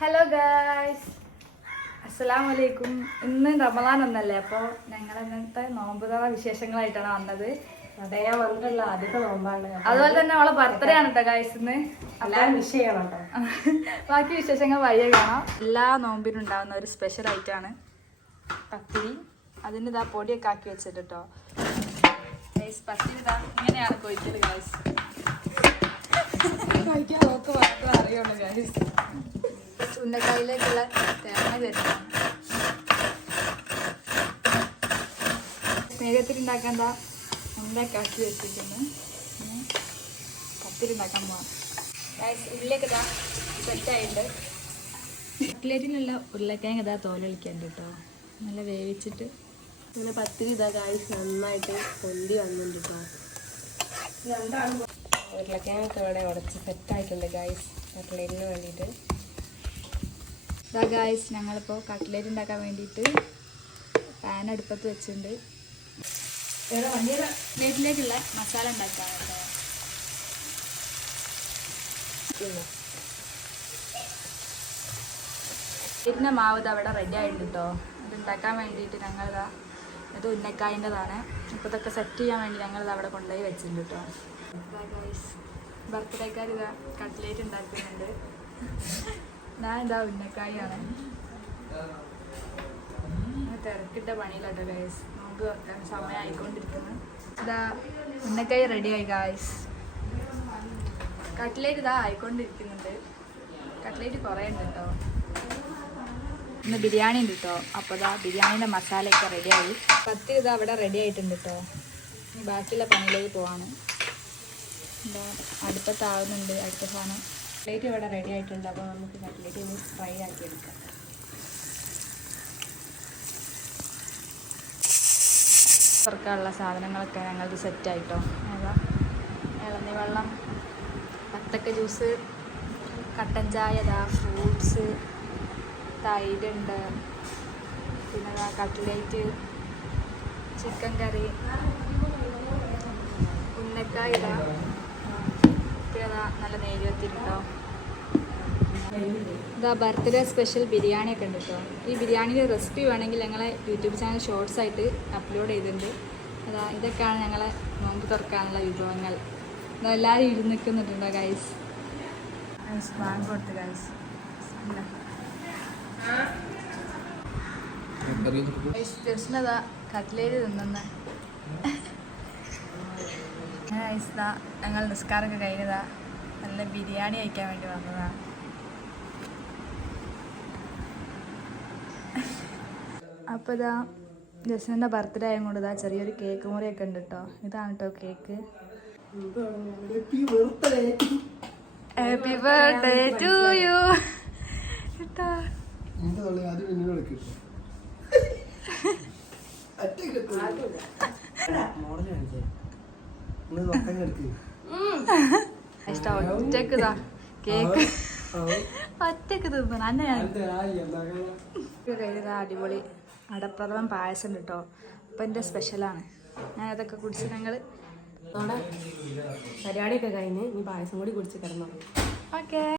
Hello guys, അസ്സലാമലൈക്കും. ഇന്ന് റമളാൻ ഒന്നല്ലേ, അപ്പോൾ ഞങ്ങൾ ഇന്നത്തെ നോമ്പുതറ വിശേഷങ്ങളായിട്ടാണ് വന്നത്. ആദ്യത്തെ നോമ്പാണ്. അതുപോലെ തന്നെ അവളെ ബർത്ത്ഡേ ആണ് കേട്ടോ ഗായ്സ് ഇന്ന്. വിഷയമാണ് ബാക്കി വിശേഷങ്ങൾ വഴിയെ കാണാം. എല്ലാ നോമ്പിനും ഉണ്ടാകുന്ന ഒരു സ്പെഷ്യൽ ഐറ്റാണ് പത്തിരി. അതിന് ഇതാ പൊടിയൊക്കെ ആക്കി വെച്ചിട്ട് കേട്ടോ ഗൈസ്. പത്തിരി ഇതാ ഇങ്ങനെയാണ് കൊയ്ക്കല് ഗായ്സ്. കഴിക്കാൻ നോക്ക് മാത്രം അറിയുള്ളൂ ഗായ്സ്. ഉന്നക്കായിലേക്കുള്ള തേങ്ങ തരുന്നതാണ്. സ്നേഹത്തിൽ ഉണ്ടാക്കാൻ എന്താ ഉണ്ടാക്കി വെച്ചിരിക്കുന്നു. പത്തിരി ഉണ്ടാക്കാൻ പോവാം ഗൈസ്. ഉള്ളിയൊക്കെ ഇതാ സെറ്റായിട്ടുണ്ട്. കട്ട്ലേറ്റിനുള്ള ഉരുളക്കിഴങ്ങ് ഇതാ തോലൊളിക്കാണ്ട് കേട്ടോ, നല്ല വേവിച്ചിട്ട്. അങ്ങനെ പത്തിരി ഇതാ ഗായ്സ് നന്നായിട്ട് പൊന്തി വന്നിട്ടുണ്ട് കേട്ടോ. ഉരുളക്കിഴങ്ങൊക്കെ ഇവിടെ ഉടച്ച് സെറ്റായിട്ടുണ്ട് ഗായ്സ് കട്ട്ലേറ്റിന് വേണ്ടിയിട്ട്. ഇതാ ഗായ്സ്, ഞങ്ങളിപ്പോൾ കട്ട്ലേറ്റ് ഉണ്ടാക്കാൻ വേണ്ടിയിട്ട് പാൻ അടുപ്പത്ത് വെച്ചിട്ടുണ്ട്. കട്ട്ലേറ്റിലേക്കുള്ള മസാല ഉണ്ടാക്കാൻ കേട്ടോ. ഇതിൻ്റെ മാവ് ഇത് അവിടെ റെഡി ആയിട്ടുണ്ട് കേട്ടോ. ഇത് ഉണ്ടാക്കാൻ വേണ്ടിയിട്ട് ഞങ്ങളിതാ, ഇത് ഉന്നക്കായൻ്റെതാണ്. ഇപ്പോൾ ഇതൊക്കെ സെറ്റ് ചെയ്യാൻ വേണ്ടി ഞങ്ങളിത് അവിടെ കൊണ്ടുപോയി വെച്ചിട്ടുണ്ട് കേട്ടോ. ഇതാ ഗായ്സ്, ബർത്ത്ഡേക്കാർ ഇതാ കട്ട്ലേറ്റ് ഉണ്ടാക്കുന്നുണ്ട്. ഞാൻ ഇതാ ഉന്നക്കായാണ്. തിരക്കിട്ട പണിയിലാട്ടോ ഗായ്സ്. നോമ്പ് വെക്കാൻ സമയമായിക്കൊണ്ടിരിക്കുന്നു. ഇതാ ഉന്നക്കായ റെഡിയായി ഗായ്സ്. കട്ട്ലേറ്റ് ഇതാ ആയിക്കൊണ്ടിരിക്കുന്നുണ്ട്. കട്ട്ലേറ്റ് കുറേ ഉണ്ട് കേട്ടോ. ഇന്ന് ബിരിയാണി ഉണ്ട് കേട്ടോ. അപ്പോൾ ഇതാ ബിരിയാണീൻ്റെ മസാലയൊക്കെ റെഡിയായി. പത്തിരി ഇതാ അവിടെ റെഡി ആയിട്ടുണ്ട് കേട്ടോ. ഇനി ബാക്കിയുള്ള പണിയിലേക്ക് പോവാണ്. എന്താ അടുപ്പത്താവുന്നുണ്ട് അടുത്ത സാധനം. കട്ട്ലേറ്റ് ഇവിടെ റെഡി ആയിട്ടുണ്ട്. അപ്പോൾ നമുക്ക് കട്ട്ലേറ്റ് ഇനി ഫ്രൈ ആക്കി എടുക്കാം. തുറക്കാനുള്ള സാധനങ്ങളൊക്കെ ഞങ്ങൾക്ക് സെറ്റായിട്ടോ. അതാ ഇളനീ വെള്ളം, വത്തക്ക ജ്യൂസ്, കട്ടൻ ചായ, ഇതാ ഫ്രൂട്ട്സ്, തൈരുണ്ട്, പിന്നെ ഇതാ കട്ട്ലേറ്റ്, ചിക്കൻ കറി, ഉന്നക്കായ, ഇതാ പിന്നെ ഇതാ നല്ല നെയ്യത്തിട്ടോ. ഇതാ ബർത്ത്ഡേ സ്പെഷ്യൽ ബിരിയാണി ഒക്കെ ഉണ്ട് കേട്ടോ. ഈ ബിരിയാണിയുടെ റെസിപ്പി വേണമെങ്കിൽ ഞങ്ങളെ യൂട്യൂബ് ചാനൽ ഷോർട്സ് ആയിട്ട് അപ്ലോഡ് ചെയ്തിട്ടുണ്ട്. അതാ ഇതൊക്കെയാണ് ഞങ്ങളെ നോമ്പ് തുറക്കാനുള്ള വിഭവങ്ങൾ. ഇതാ എല്ലാവരും ഇരുന്ന് നിൽക്കുന്നുണ്ടോ ഗൈസ്. ബാങ്ക് കൊടുത്ത് ഗൈസ്. ജസ്റ്റിനതാ കട്ട്ലേറ്റ് തിന്നുന്ന ഗൈസ്. ഇതാ ഞങ്ങൾ നിസ്കാരമൊക്കെ കഴിഞ്ഞതാ നല്ല ബിരിയാണി കഴിക്കാൻ വേണ്ടി വന്നതാണ്. അപ്പോൾ ഇതാ ജസ്റ്റിൻ്റെ ബർത്ത്ഡേ ആയത് കൊണ്ട് ഇതാ ചെറിയൊരു കേക്ക് മുറിയൊക്കെ ഉണ്ട് കേട്ടോ. ഇതാണ് കേട്ടോ cake. Happy birthday to you കേട്ടോ. ഒറ്റക്ക് ഇതാ കേക്ക് ഒറ്റക്ക് തിന്നു അന്നെയാണ്. അടിപൊളി അടപ്രഥമൻ പായസം ഉണ്ട് കേട്ടോ. അപ്പം എൻ്റെ സ്പെഷ്യലാണ്. ഞാൻ അതൊക്കെ കുടിച്ച് ഞങ്ങൾ പരിപാടിയൊക്കെ കഴിഞ്ഞ് ഇനി പായസം കൂടി കുടിച്ച് കിടന്നു. ഓക്കെ.